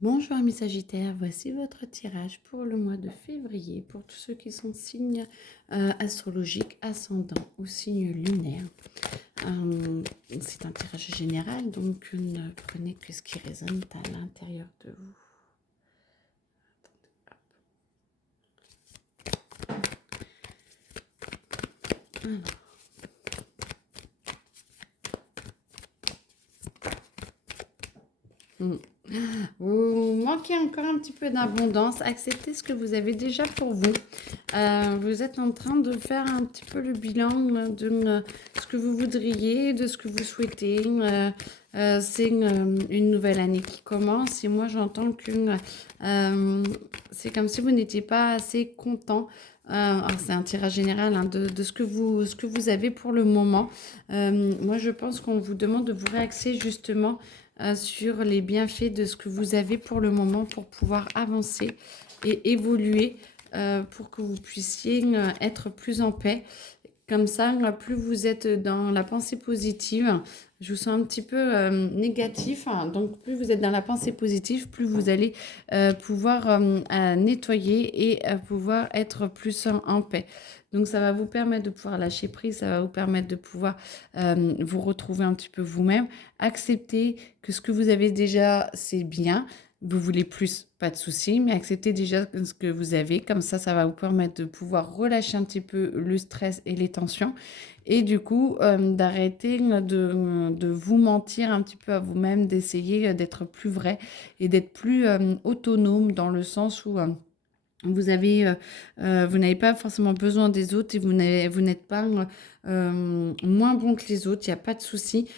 Bonjour mes Sagittaires, voici votre tirage pour le mois de février pour tous ceux qui sont signes astrologiques, ascendant ou signes lunaires. C'est un tirage général, donc ne prenez que ce qui résonne à l'intérieur de vous. Alors. Vous manquez encore un petit peu d'abondance. Acceptez ce que vous avez déjà pour vous. Vous êtes en train de faire un petit peu le bilan de ce que vous voudriez, de ce que vous souhaitez. C'est une nouvelle année qui commence et moi j'entends que c'est comme si vous n'étiez pas assez content. Alors c'est un tirage général hein, de ce que vous avez pour le moment. Moi je pense qu'on vous demande de vous réaxer justement sur les bienfaits de ce que vous avez pour le moment pour pouvoir avancer et évoluer pour que vous puissiez être plus en paix. Comme ça, plus vous êtes dans la pensée positive, je vous sens un petit peu négatif, hein. Donc plus vous êtes dans la pensée positive, plus vous allez pouvoir nettoyer et pouvoir être plus en paix. Donc ça va vous permettre de pouvoir lâcher prise, ça va vous permettre de pouvoir vous retrouver un petit peu vous-même, accepter que ce que vous avez déjà, c'est bien. Vous voulez plus, pas de souci, mais acceptez déjà ce que vous avez. Comme ça va vous permettre de pouvoir relâcher un petit peu le stress et les tensions. Et du coup, d'arrêter de vous mentir un petit peu à vous-même, d'essayer d'être plus vrai et d'être plus autonome dans le sens où vous n'avez pas forcément besoin des autres et vous n'êtes pas moins bon que les autres. Il n'y a pas de souci.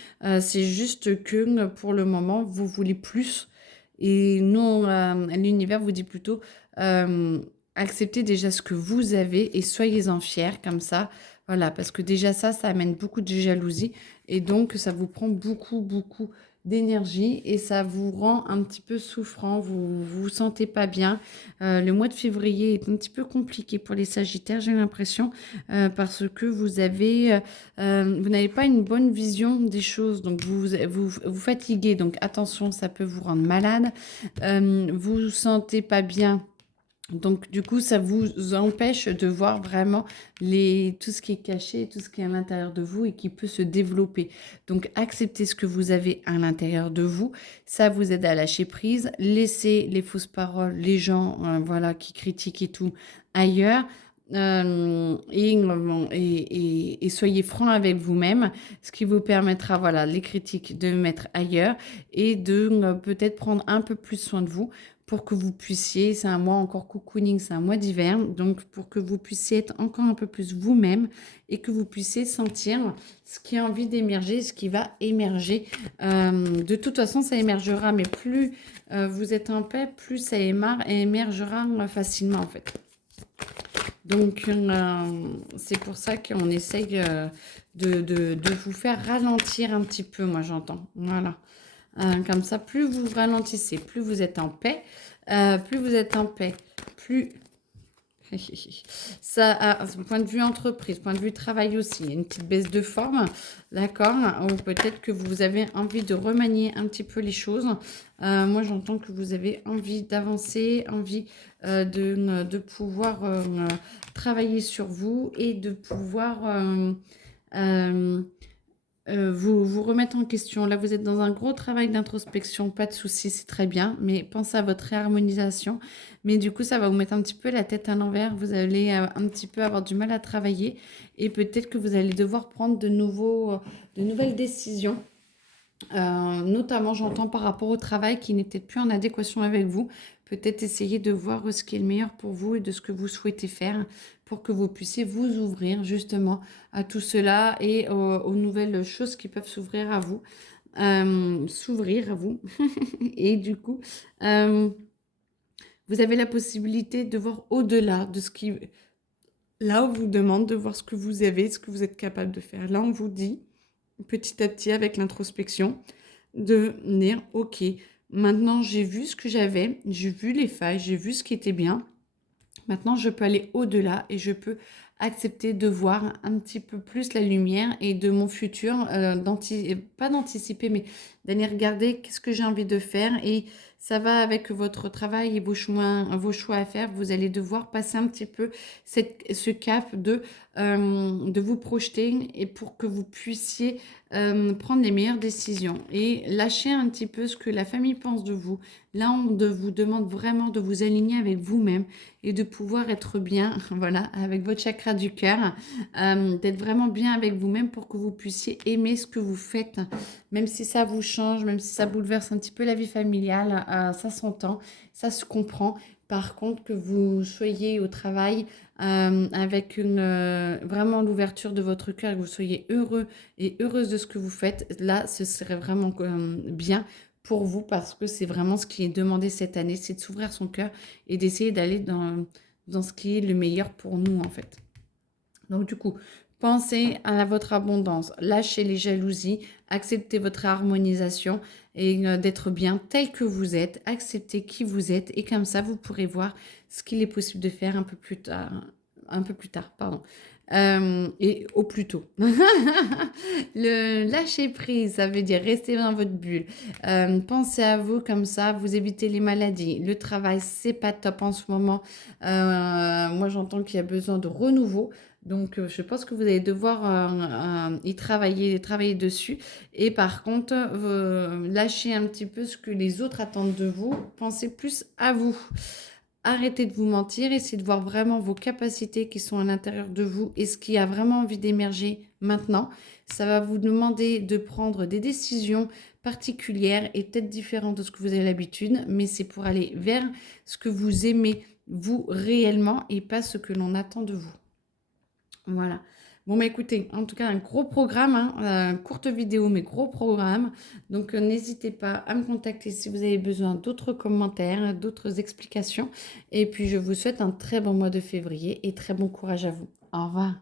C'est juste que pour le moment, vous voulez plus. Et non, l'univers vous dit plutôt acceptez déjà ce que vous avez et soyez-en fiers comme ça. Voilà, parce que déjà ça amène beaucoup de jalousie et donc ça vous prend beaucoup, beaucoup d'énergie et ça vous rend un petit peu souffrant. Vous sentez pas bien. Le mois de février est un petit peu compliqué pour les Sagittaires, j'ai l'impression, parce que vous n'avez pas une bonne vision des choses, donc vous fatiguez, donc attention, ça peut vous rendre malade. Vous vous sentez pas bien. Donc, du coup, ça vous empêche de voir vraiment tout ce qui est caché, tout ce qui est à l'intérieur de vous et qui peut se développer. Donc, acceptez ce que vous avez à l'intérieur de vous. Ça vous aide à lâcher prise. Laissez les fausses paroles, les gens voilà, qui critiquent et tout ailleurs. Et soyez franc avec vous-même, ce qui vous permettra, voilà, les critiques de mettre ailleurs et de peut-être prendre un peu plus soin de vous pour que vous puissiez, c'est un mois encore cocooning, c'est un mois d'hiver, donc pour que vous puissiez être encore un peu plus vous-même et que vous puissiez sentir ce qui a envie d'émerger, ce qui va émerger. De toute façon, ça émergera, mais plus vous êtes en paix, plus ça émergera facilement en fait. Donc, c'est pour ça qu'on essaye de vous faire ralentir un petit peu, moi j'entends. Voilà. Comme ça, plus vous ralentissez, plus vous êtes en paix. Plus vous êtes en paix, plus ça, point de vue entreprise, point de vue travail aussi, il y a une petite baisse de forme, d'accord? Ou peut-être que vous avez envie de remanier un petit peu les choses. Moi, j'entends que vous avez envie d'avancer, envie de pouvoir travailler sur vous et de pouvoir euh, vous remettre en question. Là, vous êtes dans un gros travail d'introspection, pas de souci, c'est très bien, mais pensez à votre réharmonisation. Mais du coup, ça va vous mettre un petit peu la tête à l'envers. Vous allez un petit peu avoir du mal à travailler et peut-être que vous allez devoir prendre de nouvelles décisions. Notamment, j'entends par rapport au travail qui n'est peut-être plus en adéquation avec vous. Peut-être essayer de voir ce qui est le meilleur pour vous et de ce que vous souhaitez faire pour que vous puissiez vous ouvrir justement à tout cela et aux nouvelles choses qui peuvent s'ouvrir à vous. S'ouvrir à vous. Et du coup, vous avez la possibilité de voir au-delà de ce qui... Là, on vous demande de voir ce que vous avez, ce que vous êtes capable de faire. Là, on vous dit, petit à petit, avec l'introspection, de dire, ok, maintenant j'ai vu ce que j'avais, j'ai vu les failles, j'ai vu ce qui était bien. Maintenant, je peux aller au-delà et je peux accepter de voir un petit peu plus la lumière et de mon futur, pas d'anticiper, mais d'aller regarder qu'est-ce que j'ai envie de faire. Et ça va avec votre travail et vos choix à faire. Vous allez devoir passer un petit peu ce cap de vous projeter et pour que vous puissiez prendre les meilleures décisions et lâcher un petit peu ce que la famille pense de vous. Là, vous demande vraiment de vous aligner avec vous-même et de pouvoir être bien, voilà, avec votre chakra du cœur, d'être vraiment bien avec vous-même pour que vous puissiez aimer ce que vous faites, même si ça vous change, même si ça bouleverse un petit peu la vie familiale, ça s'entend, ça se comprend. Par contre, que vous soyez au travail avec vraiment l'ouverture de votre cœur, que vous soyez heureux et heureuse de ce que vous faites, là, ce serait vraiment bien pour vous parce que c'est vraiment ce qui est demandé cette année, c'est de s'ouvrir son cœur et d'essayer d'aller dans ce qui est le meilleur pour nous en fait. Donc du coup, pensez à votre abondance, lâchez les jalousies, acceptez votre harmonisation et d'être bien tel que vous êtes, acceptez qui vous êtes et comme ça vous pourrez voir ce qu'il est possible de faire un peu plus tard, pardon. Et au plus tôt. Le lâcher prise, ça veut dire rester dans votre bulle. Pensez à vous comme ça, vous évitez les maladies. Le travail, c'est pas top en ce moment. Moi, j'entends qu'il y a besoin de renouveau. Donc, je pense que vous allez devoir y travailler dessus. Et par contre, lâchez un petit peu ce que les autres attendent de vous. Pensez plus à vous. Arrêtez de vous mentir, essayez de voir vraiment vos capacités qui sont à l'intérieur de vous et ce qui a vraiment envie d'émerger maintenant. Ça va vous demander de prendre des décisions particulières et peut-être différentes de ce que vous avez l'habitude, mais c'est pour aller vers ce que vous aimez, vous réellement, et pas ce que l'on attend de vous. Voilà. Bon, bah écoutez, en tout cas, un gros programme, hein, courte vidéo, mais gros programme. Donc, n'hésitez pas à me contacter si vous avez besoin d'autres commentaires, d'autres explications. Et puis, je vous souhaite un très bon mois de février et très bon courage à vous. Au revoir.